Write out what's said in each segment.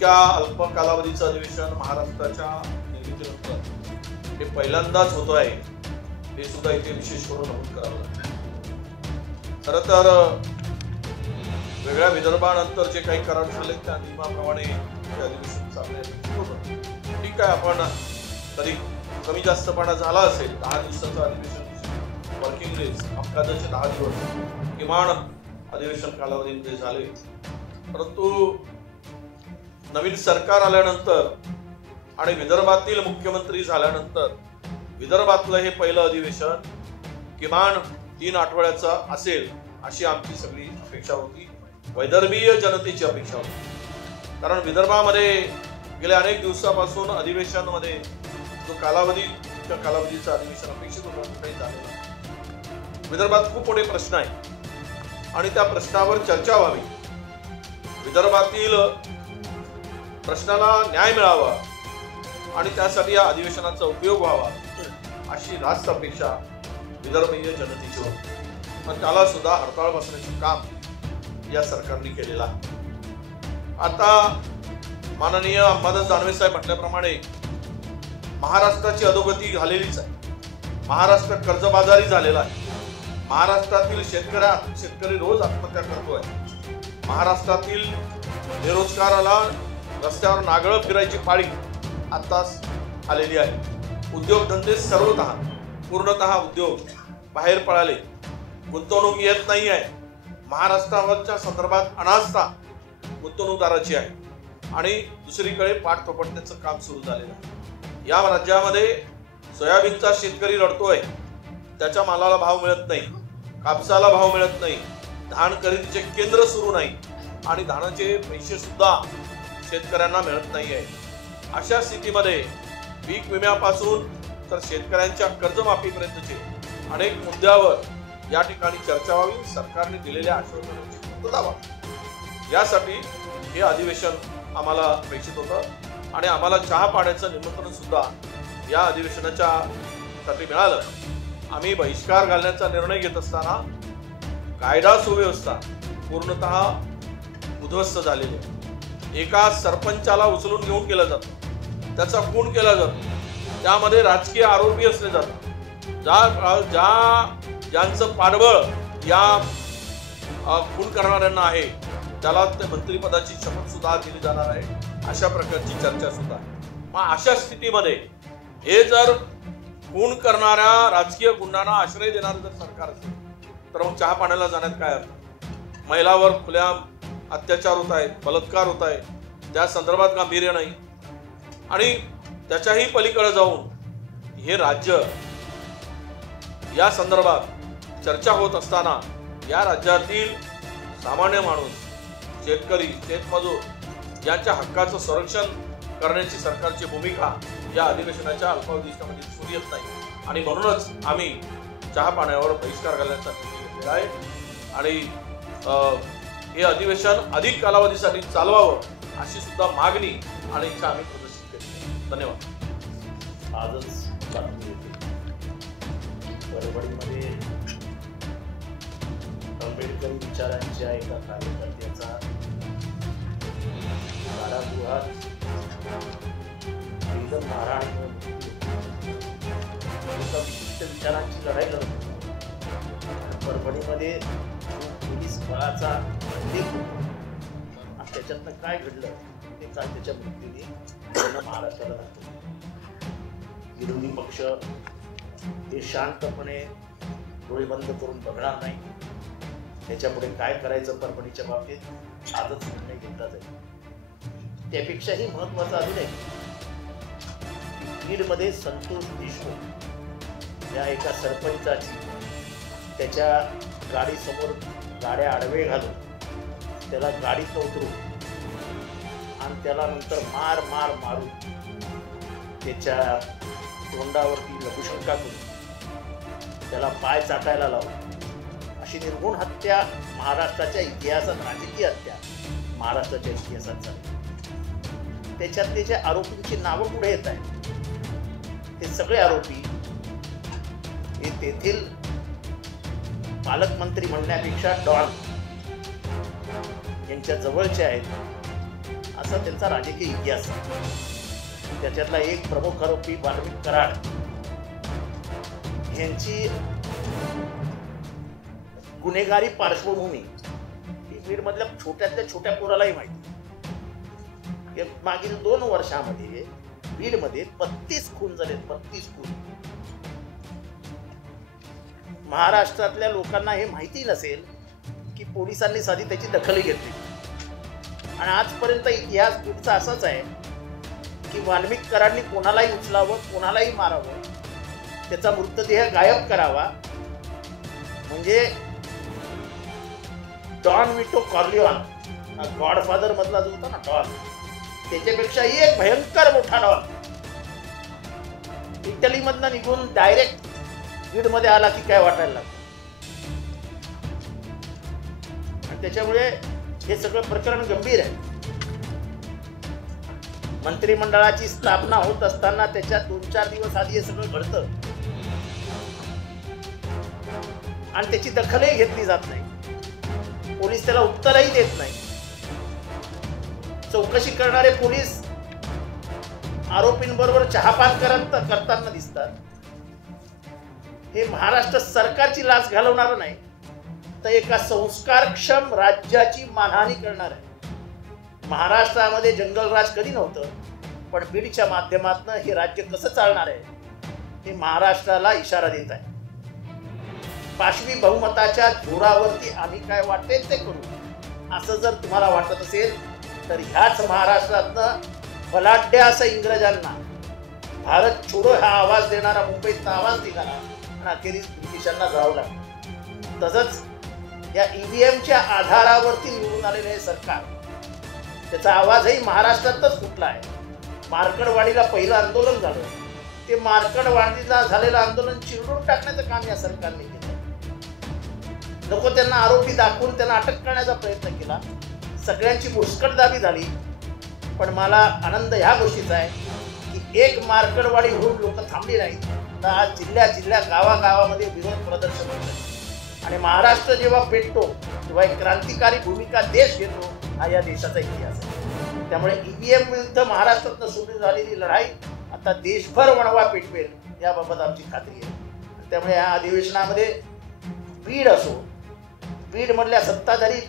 इतक्या अल्प कालावधीचं अधिवेशन महाराष्ट्राच्या निर्मितीनंतर हे पहिल्यांदाच होत आहे, हे सुद्धा इथे विशेष करून नमूद करावं लागतं। खरं तर वेगळ्या विदर्भानंतर जे काही करार झाले त्या नियमाप्रमाणे हे अधिवेशन चालण्यात होतं। ठीक आहे, आपण कधी कमी जास्तपणा झाला असेल, 10 दिवसाचं अधिवेशन, वर्किंग डेज, अपघाताचे 10 दिवस किमान अधिवेशन कालावधीमध्ये झाले, परंतु नवीन सरकार आल्यानंतर आणि विदर्भातील मुख्यमंत्री झाल्यानंतर विदर्भातलं हे पहिलं अधिवेशन किमान 3 आठवड्याचं असेल अशी आमची सगळी अपेक्षा होती, वैदर्भीय जनतेची अपेक्षा होती। कारण विदर्भामध्ये गेल्या अनेक दिवसापासून अधिवेशनामध्ये जो कालावधी, त्या कालावधीचं अधिवेशन अपेक्षित होतं काही झालं नाही। विदर्भात खूप मोठे प्रश्न आहेत आणि त्या प्रश्नावर चर्चा व्हावी, विदर्भातील प्रश्नाला न्याय मिळावा आणि त्यासाठी या अधिवेशनाचा उपयोग व्हावा अशी रास्त अपेक्षा विदर्भीय जनतेची होती। पण त्याला सुद्धा हरताळ बसण्याचे काम या सरकारने केलेलं आहे। आता माननीय अंबादास दानवे साहेब म्हटल्याप्रमाणे महाराष्ट्राची अधोगती झालेलीच आहे, महाराष्ट्र कर्जबाजारी झालेला आहे, महाराष्ट्रातील शेतकरी रोज आत्महत्या करतोय, महाराष्ट्रातील बेरोजगाराला रस्त्यावर नागळं फिरायची पाळी आताच आलेली आहे, उद्योगधंदे सर्वतः पूर्णतः उद्योग बाहेर पळाले, गुंतवणूक येत नाही आहे, महाराष्ट्रावरच्या संदर्भात अनास्था गुंतवणूकदाराची आहे आणि दुसरीकडे पाठ थोपटण्याचं काम सुरू झालेलं आहे। या राज्यामध्ये सोयाबीनचा शेतकरी रडतोय, त्याच्या मालाला भाव मिळत नाही, कापसाला भाव मिळत नाही, धान खरेदीचे केंद्र सुरू नाही आणि धानाचे पैसे सुद्धा शेतकऱ्यांना मिळत नाही आहे। अशा स्थितीमध्ये पीक विम्यापासून तर शेतकऱ्यांच्या कर्जमाफीपर्यंतचे अनेक मुद्द्यावर या ठिकाणी चर्चा व्हावी, सरकारने दिलेल्या आश्वासनांची पूर्तता व्हावी, यासाठी हे अधिवेशन आम्हाला अपेक्षित होतं आणि आम्हाला चहा पाण्याचं निमंत्रण सुद्धा या अधिवेशनाच्या साठी मिळालं। आम्ही बहिष्कार घालण्याचा निर्णय घेत असताना कायदा सुव्यवस्था पूर्णतः उद्ध्वस्त झालेली आहे। एका सरपंचाला उचलून घेऊन केलं जातं, त्याचा खून केला जातो, त्यामध्ये राजकीय आरोपी असले जातात, ज्यांचं पाठबळ या खून करणाऱ्यांना आहे त्याला ते मंत्रिपदाची शपथ सुद्धा दिली जाणार आहे, अशा प्रकारची चर्चा सुद्धा आहे। मग अशा स्थितीमध्ये हे जर खून करणाऱ्या राजकीय गुंडांना आश्रय देणारं जर सरकार असेल तर मग चहा पाण्याला जाण्यात काय अर्थ? महिलावर खुल्या अत्याचार होत आहेत, बलात्कार होत आहे, त्या संदर्भात गांभीर्य नाही आणि त्याच्याही पलीकडे जाऊन हे राज्य या संदर्भात चर्चा होत असताना या राज्यातील सामान्य माणूस, शेतकरी, शेतमजूर यांच्या हक्काचं संरक्षण करण्याची सरकारची भूमिका या अधिवेशनाच्या अल्पावधीमध्ये दिसून येत नाही आणि म्हणूनच आम्ही चहा पाण्यावर बहिष्कार घालण्याचा निर्णय घेतलेला आहे आणि हे अधिवेशन अधिक कालावधीसाठी चालवावं अशी सुद्धा मागणी आणि इच्छा आम्ही प्रदर्शित केली। धन्यवाद। आजच परभणीमध्ये आंबेडकरी विचारांच्या एका कार्यकर्त्याचा कारागृहात एकदम मारहाण एका विशिष्ट विचारांची लढाई लढत परभणीमध्ये पोलीस बळाचा आणि त्याच्यातनं काय घडलं ते काल त्याच्या मृत्यूने महाराष्ट्राला दाखवलं। विरोधी पक्ष हे शांतपणे डोळे बंद करून बघणार नाही, त्याच्यापुढे काय करायचं परभणीच्या बाबतीत आजच निर्णय घेतला जाईल। त्यापेक्षाही महत्वाचा अजून आहे, बीडमध्ये संतोष देशमुख या एका सरपंचाची त्याच्या गाडीसमोर गाड्या आडवे घालून त्याला गाडीत उतरून आणि त्याला नंतर मारून त्याच्या तोंडावरती लघुशंका करून त्याला पाय चाटायला लावून अशी निर्गुण हत्या महाराष्ट्राच्या इतिहासात, राजकीय हत्या महाराष्ट्राच्या इतिहासात झाली। त्याच्यातले जे आरोपींची नावं पुढे येत आहेत ते सगळे आरोपी हे तेथील पालकमंत्री म्हणण्यापेक्षा डॉन यांच्या जवळचे आहेत असा त्यांचा राजकीय इतिहास आहे. त्याच्यातला एक प्रमुख आरोपी वाल्मिक कराड यांची गुन्हेगारी पार्श्वभूमी ही बीडमधल्या छोट्यातल्या छोट्या पोरालाही माहिती. मागील 2 वर्षामध्ये बीडमध्ये 32 खून झाले. 32 खून. महाराष्ट्रातल्या लोकांना हे माहिती नसेल की पोलिसांनी साधी त्याची दखल घेतली. आणि आजपर्यंत इतिहास बीडचा असाच आहे की वाल्मिक कराडनी कोणालाही उचलावं, कोणालाही मारावं, त्याचा मृतदेह गायब करावा, म्हणजे डॉन विटो कॉर्लिओन, गॉडफादर मधला जो होता ना डॉन, त्याच्यापेक्षाही एक भयंकर मोठा डॉन इटली मधनं निघून डायरेक्ट बीड मध्ये आला की काय वाटायला लागलं. आणि त्याच्यामुळे हे सगळं प्रकरण गंभीर आहे. मंत्रिमंडळाची स्थापना होत असताना त्याच्या 2-4 दिवस आधी हे सगळं घडतं आणि त्याची दखलही घेतली जात नाही. पोलीस त्याला उत्तरही देत नाही. चौकशी करणारे पोलीस आरोपींबरोबर चहापान करताना दिसतात. हे महाराष्ट्र सरकारची लाच घालवणार नाही तर एका संस्कारक्षम राज्याची मानहानी करणार आहे. महाराष्ट्रामध्ये जंगलराज कधी नव्हतं, पण बीडच्या माध्यमातून हे राज्य कसं चालणार आहे हे महाराष्ट्राला इशारा देत आहे. पाशवी बहुमताच्या जोरावरती आम्ही काय वाटेल ते करू असं जर तुम्हाला वाटत असेल तर ह्याच महाराष्ट्रातनं बलाढ्य असं इंग्रजांना भारत छोडो हा आवाज देणारा मुंबईत आवाज निघाला आणि अखेरीस ब्रिटिशांना जावं लागलं. तसंच या ईव्हीएमच्या आधारावरती निवडून आलेले हे सरकार, त्याचा आवाजही महाराष्ट्रातच फुटला आहे. मार्कडवाडीला पहिलं आंदोलन झालं, ते मार्कडवाडीला झालेलं आंदोलन चिरडून टाकण्याचं काम या सरकारने केलं. नको त्यांना आरोपी दाखवून त्यांना अटक करण्याचा प्रयत्न केला. सगळ्यांची मुस्कटदाबी झाली. पण मला आनंद ह्या गोष्टीचा आहे की एक मार्कडवाडी होऊन लोक थांबली नाहीत. तर आज जिल्ह्या गावागावामध्ये विरोध प्रदर्शन होतं आणि महाराष्ट्र जेव्हा पेटतो तेव्हा एक क्रांतिकारी भूमिका देश घेतो. हा या देशाचा इतिहास आहे. त्यामुळे ईव्हीएम विरुद्ध महाराष्ट्रात सुरू झालेली लढाई आता देशभर वणवा पेटवेल याबाबत आमची खात्री आहे. त्यामुळे या अधिवेशनामध्ये बीड असो, बीड मधल्या सत्ताधारी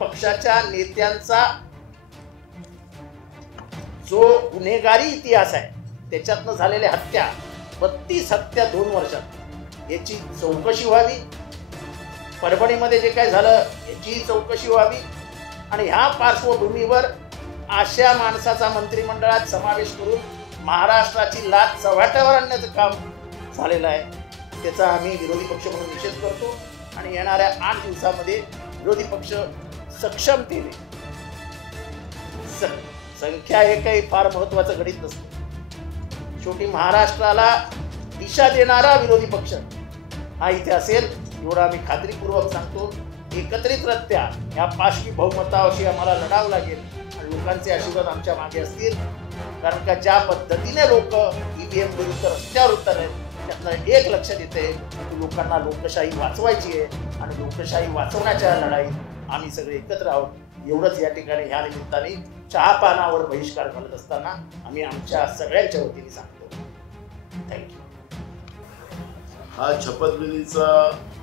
पक्षाच्या नेत्यांचा जो गुन्हेगारी इतिहास आहे त्याच्यातनं झालेल्या हत्या, 32 हत्या 2 वर्षात, याची चौकशी व्हावी. परभणीमध्ये जे काय झालं याची चौकशी व्हावी. आणि ह्या पार्श्वभूमीवर अशा माणसाचा मंत्रिमंडळात समावेश करून महाराष्ट्राची लाच चव्हाट्यावर आणण्याचं काम झालेलं आहे. त्याचा आम्ही विरोधी पक्ष म्हणून निषेध करतो आणि येणाऱ्या 8 दिवसामध्ये विरोधी पक्ष सक्षमतेने, संख्या हे काही फार महत्वाचं गणित नसतं, शेवटी महाराष्ट्राला दिशा देणारा विरोधी पक्ष हा इथे असेल एवढं आम्ही खात्रीपूर्वक सांगतो. एकत्रितरित्या या पाशवी बहुमताशी आम्हाला लढावं लागेल आणि लोकांचे आशीर्वाद आमच्या मागे असतील. कारण का ज्या पद्धतीने लोक ईव्हीएम विरुद्ध रस्त्यावर उतरले त्यातनं एक लक्षात येते की लोकांना लोकशाही वाचवायची आहे आणि लोकशाही वाचवण्याच्या लढाईत आम्ही सगळे एकत्र आहोत. एवढंच या ठिकाणी ह्या निमित्ताने चहापानावर बहिष्कार घालत असताना आम्ही आमच्या सगळ्यांच्या वतीने सांगतो. थँक्यू. हा शपथविधीचा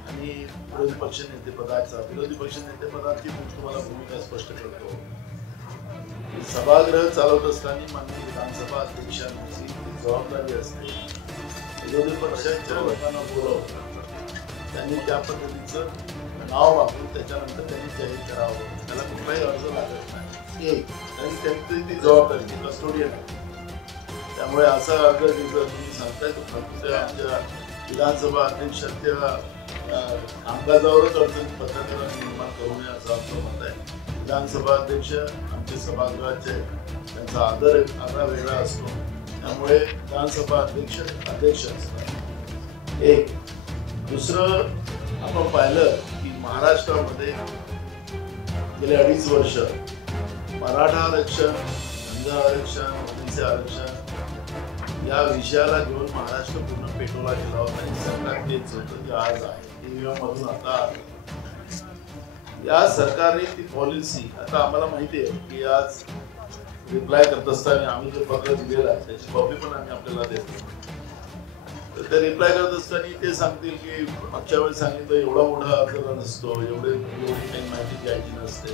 आणि विरोधी पक्ष नेतेपदाचा, विरोधी पक्ष नेतेपदाची तुम्हाला भूमिका स्पष्ट करतो. सभागृह चालवत असताना माननीय विधानसभा अध्यक्षांची जबाबदारी असते. विरोधी पक्षाच्या लोकांना बोलवतात, त्यांनी त्या पद्धतीचं नाव वापरून त्याच्यानंतर त्यांनी जाहीर करावं, त्याला कुठलाही अर्ज लागत नाही. आणि त्यांची ती जबाबदारी, ती कस्टोडियन आहे. त्यामुळे असा अर्ज जर तुम्ही सांगताय तर फक्त आमच्या विधानसभा अध्यक्षाच्या कामकाजावरच अडचणी पत्रकारांना निर्माण करू नये असं आमचं मत आहे. विधानसभा अध्यक्ष आमचे सभागृहाचे, त्यांचा आदर वेगळा असतो. त्यामुळे विधानसभा अध्यक्ष असतात. एक दुसरं, आपण पाहिलं की महाराष्ट्रामध्ये गेले 2.5 वर्ष मराठा आरक्षण, धनगर आरक्षण, ओबीसी आरक्षण या विषयाला घेऊन महाराष्ट्र पूर्ण पेटवला गेला होता आणि सरकार तेच होतं जे आज आहे. ईव्हीएममधून आता या सरकारने ती पॉलिसी, आता आम्हाला माहिती आहे की आज रिप्लाय करत असताना आम्ही जे पत्र दिलेलं आहे त्याची कॉपी पण आम्ही आपल्याला देतो. तर ते रिप्लाय करत असताना ते सांगतील की मागच्या वेळेस सांगितलं एवढा मोठा अर्ज नसतो, एवढी काही माहिती द्यायची नसते,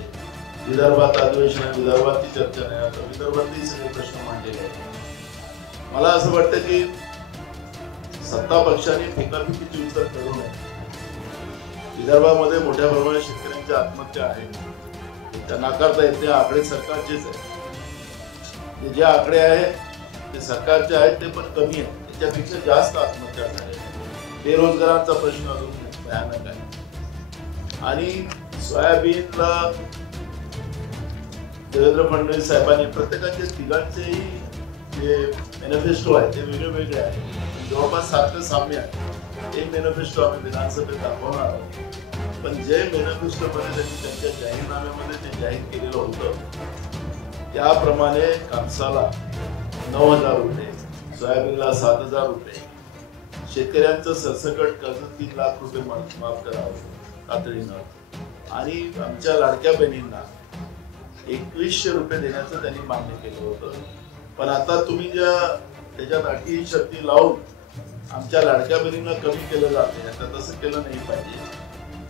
विदर्भात अधिवेशन आहे, विदर्भातली चर्चा नाही, आता विदर्भातही सगळे प्रश्न मांडलेले आहेत. मला असं वाटतं की सत्ता पक्षाने फेकाफेकीची विचार करू नये. विदर्भामध्ये मोठ्या प्रमाणात शेतकऱ्यांच्या आत्महत्या आहेत, त्या नाकारता येत नाही. आकडे सरकारचेच आहेत, जे आकडे आहेत ते सरकारचे आहेत, ते पण कमी आहेत. त्याच्यापेक्षा जास्त आत्महत्या झाल्या. बेरोजगारांचा प्रश्न अजून भयानक आहे. आणि सोयाबीनला देवेंद्र फडणवीस साहेबांनी प्रत्येकाचे तिघांचेही जे मॅनिफेस्टो आहे ते वेगळे वेगळे आहे, जवळपास सारखं साम्य आहे. एक मॅनिफेस्टो आम्ही विधानसभेत दाखवणार आहोत, पण जे मॅनिफेस्टो मध्ये त्यांनी त्यांच्या जाहीरनाम्यामध्ये ते जाहीर केलेलं होतं त्याप्रमाणे कापसाला 9,000 रुपये, सोयाबीनला 7,000 रुपये, शेतकऱ्यांचं सरसकट कर्ज 3 लाख रुपये माफ करावं तातडीनं, आणि आमच्या लाडक्या बहिणींना 2100 रुपये देण्याचं त्यांनी मान्य केलं होतं. पण आता तुम्ही ज्या त्याच्यात अटी शर्ती लावून आमच्या लाडक्या बहिणींना कमी केलं जाते, आता तसं केलं नाही पाहिजे.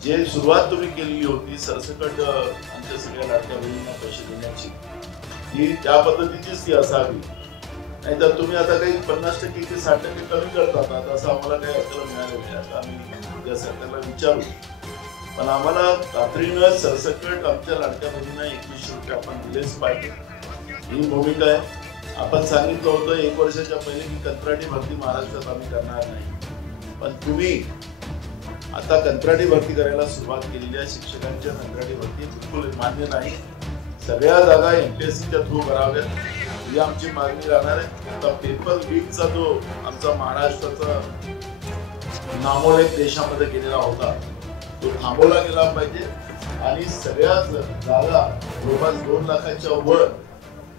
जे सुरुवात तुम्ही केली होती सरसकट आमच्या सगळ्या लाडक्या बहिणींना पैसे देण्याची, ही त्या पद्धतीचीच ती असावी. नाहीतर तुम्ही आता काही 50% की 60% कमी करतात, असं आम्हाला काही ऐकायला मिळालं नाही. आता आम्ही या सरकारला विचारू, पण आम्हाला तातडीनं सरसकट आमच्या लाडक्या बहिणींना 2100 रुपये आपण दिलेच पाहिजे, ही भूमिका आहे. आपण सांगितलं होतं 1 वर्षाच्या पहिले की कंत्राटी भरती महाराष्ट्रात आम्ही करणार नाही, पण तुम्ही आता कंत्राटी भरती करायला सुरुवात केलेली आहे. शिक्षकांच्या कंत्राटी भरती बिलकुल मान्य नाही. सगळ्या जागा MPSCच्या थ्रू कराव्यात, ही आमची मागणी राहणार आहे. आता पेपर लीकचा जो आमचा महाराष्ट्राचा नामोल्लेख देशामध्ये गेलेला होता तो थांबवला गेला पाहिजे, आणि सगळ्या जागा जवळपास 2 लाखाच्या वर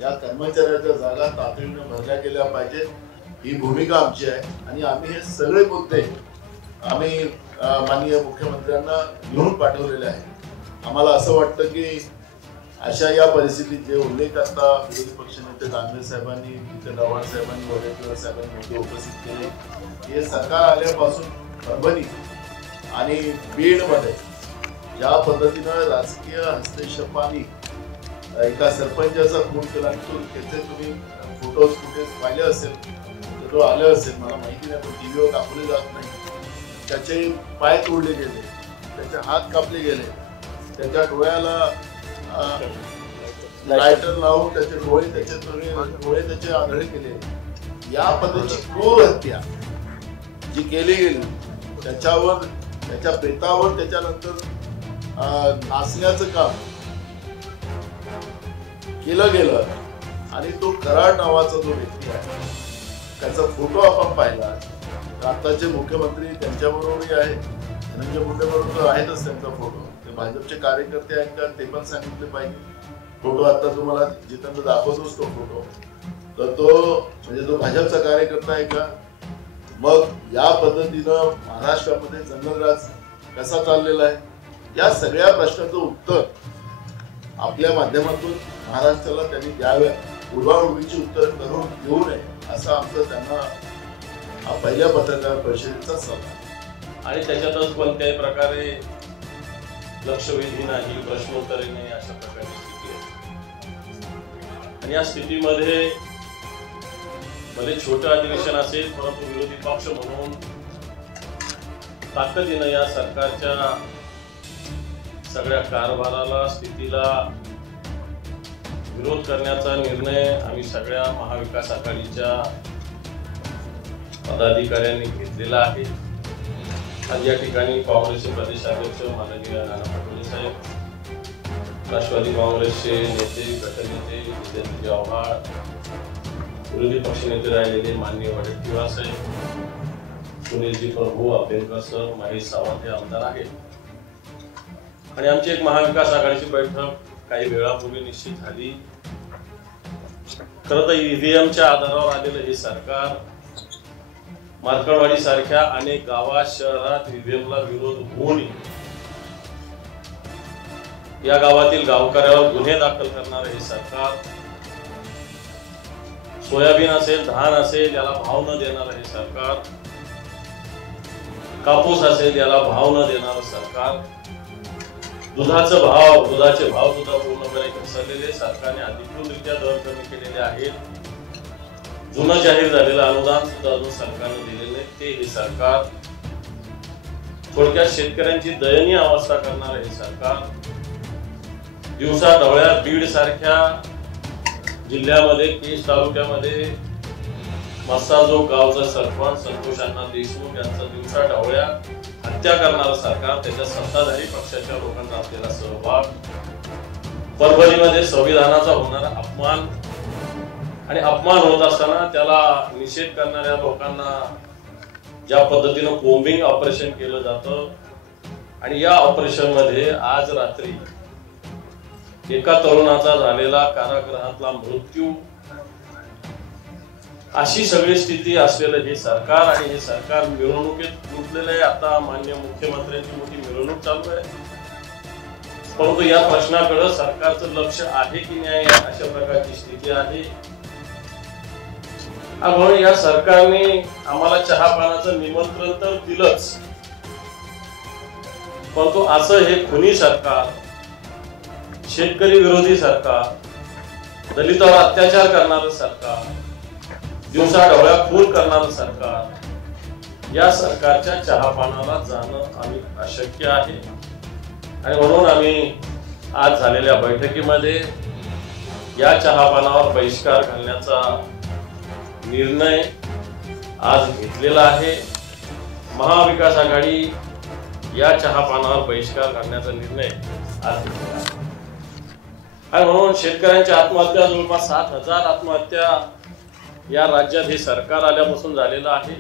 या कर्मचाऱ्याच्या जागा तातडीनं भरल्या गेल्या पाहिजे, ही भूमिका आमची आहे. आणि आम्ही हे सगळे मुद्दे आम्ही माननीय मुख्यमंत्र्यांना घेऊन पाठवलेले आहे. आम्हाला असं वाटतं की अशा या परिस्थितीत जे उल्लेख आता विरोधी पक्षनेते दानवे साहेबांनी, चव्हाण साहेबांनी, वडेट्टीवार साहेबांनी मुद्दे उपस्थित केले, हे सरकार आल्यापासून परभणी आणि बीडमध्ये ज्या पद्धतीनं राजकीय हस्तक्षेपाने एका सरपंचाचा खून केला, त्याचे तुम्ही फोटोज फुटेज पाहिले असेल, तो आले असेल, मला माहिती नाही, पण टीव्हीवर दाखवले जात नाही. त्याचे पाय तोडले गेले, त्याचे हात कापले गेले, त्याच्या डोळ्याला लायटर लावून त्याचे डोळे त्याचे आंधळे केले. या पद्धतीची क्रूर हत्या जी केली गेली, त्याच्यावर, त्याच्या प्रेतावर त्याच्यानंतर नाचण्याचं काम केलं गेलं. आणि तो कराड नावाचा जो व्यक्ती आहे त्याचा फोटो आपण पाहिला. आताचे मुख्यमंत्री त्यांच्याबरोबरही आहे, धनंजय मुंडे बरोबर आहेतच त्यांचा फोटो. ते भाजपचे कार्यकर्ते आहेत का ते पण सांगितले पाहिजे. फोटो आता तुम्हाला जितेंद्र दाखवतोच तो फोटो, तर तो म्हणजे तो भाजपचा कार्यकर्ता आहे का? मग या पद्धतीनं महाराष्ट्रामध्ये जंगलराज कसा चाललेला आहे, या सगळ्या प्रश्नाचं उत्तर आपल्या माध्यमातून महाराष्ट्राला त्यांनी द्याव्या. उडवाउडवीची उत्तर करून देऊ नये असं आमचं त्यांना पहिल्या पत्रकार परिषदेचा सल्ला. आणि त्याच्यातच कोणत्याही प्रकारे लक्षवेधी नाही, प्रश्नोत्तरे नाही, अशा प्रकारची स्थिती आहे. आणि या स्थितीमध्ये भले छोटं अधिवेशन असेल, परंतु विरोधी पक्ष म्हणून ताकदीनं या सरकारच्या सगळ्या कारभाराला, स्थितीला विरोध करण्याचा निर्णय आम्ही सगळ्या महाविकास आघाडीच्या पदाधिकाऱ्यांनी घेतलेला आहे. आज या ठिकाणी काँग्रेसचे प्रदेशाध्यक्ष माननीय नाना पटोले साहेब, राष्ट्रवादी काँग्रेसचे नेते, गटनेते जितेंद्र आव्हाड, विरोधी पक्षनेते राहिलेले माननीय वडेट्टीवार साहेब, सुनीलजी प्रभू, अभ्यंकर सर, महेश सावंत हे आमदार आहेत. आणि आमची एक महाविकास आघाडीची बैठक काही वेळापूर्वी निश्चित झाली. खरं तर ईव्हीएमच्या आधारावर आलेलं हे सरकार मार्कळवाडी सारख्या अनेक गावात, शहरात ईव्हीएमला विरोध होऊन या गावातील गावकऱ्यावर गुन्हे दाखल करणारे हे सरकार सोयाबीन असेल, धान असेल, याला भाव न देणारं हे सरकार, कापूस असेल याला भाव न देणारं सरकार, दुधाचे भाव सुद्धा पूर्णपणे घसरलेले, सरकारने अधिकृतरित्या दर कमी केलेले आहेत, जुनं जाहीर झालेलं अनुदान सुद्धा अजून सरकारने दिलेले नाही, ते हे सरकार, थोडक्यात शेतकऱ्यांची दयनीय अवस्था करणार हे सरकार, दिवसा ढवळ्या बीड सारख्या जिल्ह्यामध्ये, केज तालुक्यामध्ये मस्साजोग गावचा सरपंच संतोष अण्णा देशमुख यांचा दिवसा ढवळ्या हत्या करणारं सरकार, त्याच्या सत्ताधारी पक्षाच्या लोकांचा असलेला सहभाग, परभणीमध्ये संविधानाचा होणारा अपमान आणि अपमान होत असताना त्याला निषेध करणाऱ्या लोकांना ज्या पद्धतीनं कोम्बिंग ऑपरेशन केलं जातं आणि या ऑपरेशन मध्ये आज रात्री एका तरुणाचा झालेला कारागृहातला मृत्यू, अशी सगळी स्थिती असलेलं हे सरकार आणि हे सरकार मिरवणुकीत गुंतलेलं आहे. आता माननीय मुख्यमंत्र्यांची मोठी मिरवणूक चालू आहे, परंतु या प्रश्नाकडे सरकारचं लक्ष आहे की नाही अशा प्रकारची स्थिती आहे. म्हणून या सरकारने आम्हाला चहा पाण्याचं निमंत्रण तर दिलंच, परंतु असं हे खुनी सरकार, शेतकरी विरोधी सरकार, दलितांवर अत्याचार करणारं सरकार, दिवसा ढवळ्या खून करणारं सरकार, या सरकारच्या चहापानाला जाणं आम्ही अशक्य आहे. आणि म्हणून आम्ही आज झालेल्या बैठकीमध्ये या चहापानावर बहिष्कार घालण्याचा निर्णय आज घेतलेला आहे. महाविकास आघाडी या चहापानावर बहिष्कार घालण्याचा निर्णय आज घेतलेला आहे. आणि म्हणून शेतकऱ्यांच्या आत्महत्या, जवळपास 7,000 आत्महत्या या राज्यात हे सरकार आल्यापासून झालेलं आहे.